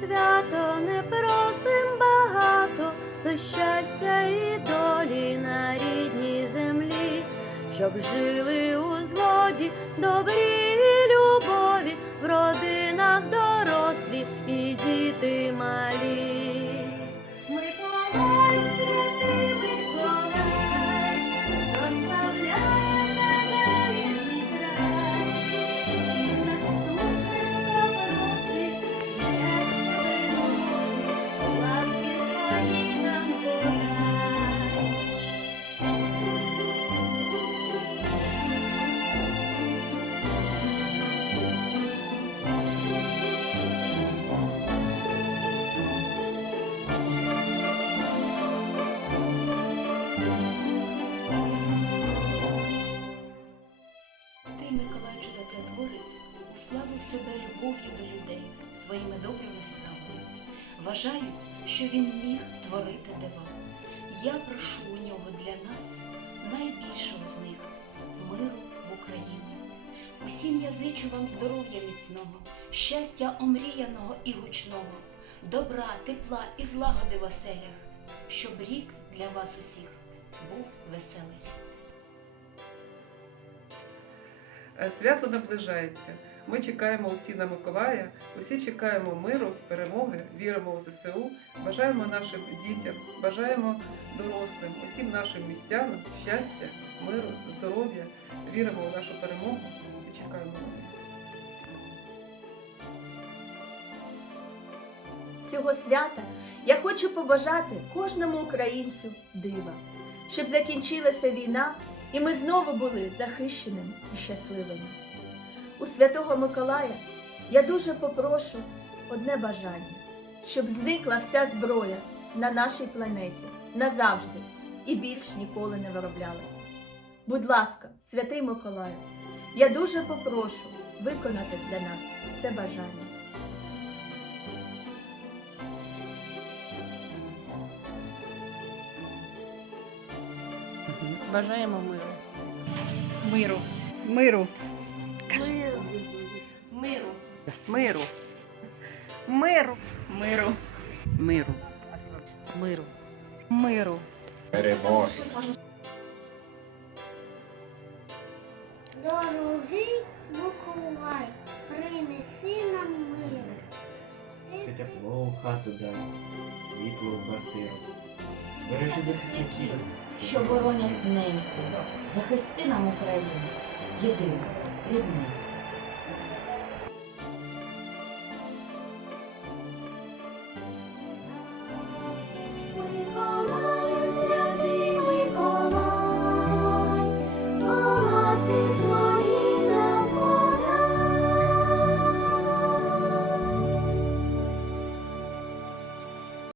Свято не просим багато, лиш щастя і долі на рідній землі, щоб жили у згоді, добрі в родинах Ти, Миколай Чудотворець, уславив себе любов'ю до людей своїми добрими справами. Вважаю, що він міг творити дива. Я прошу у нього для нас найбільшого з них миру в Україні. Усім я зичу вам здоров'я міцного, щастя омріяного і гучного, добра, тепла і злагоди в оселях, щоб рік для вас усіх був веселий. Свято наближається. Ми чекаємо усі на Миколая, усі чекаємо миру, перемоги, віримо в ЗСУ, бажаємо нашим дітям, бажаємо дорослим, усім нашим містянам щастя, миру, здоров'я, віримо в нашу перемогу і чекаємо. цього свята я хочу побажати кожному українцю дива, щоб закінчилася війна, і ми знову були захищеними і щасливими. У Святого Миколая я дуже попрошу одне бажання, щоб зникла вся зброя на нашій планеті назавжди і більш ніколи не вироблялася. Будь ласка, святий Миколаю, я дуже попрошу виконати для нас це бажання. Бажаємо миру. Миру. Миру. Миру. Миру. Миру. Миру. Миру. Миру. Миру. перемоги. Дорогий Миколай, принеси нам мир. Ти тепло у хату дай, світло в квартиру. Бережи захисників, що боронять неньку. Захисти нам Україну, єдину, рідну.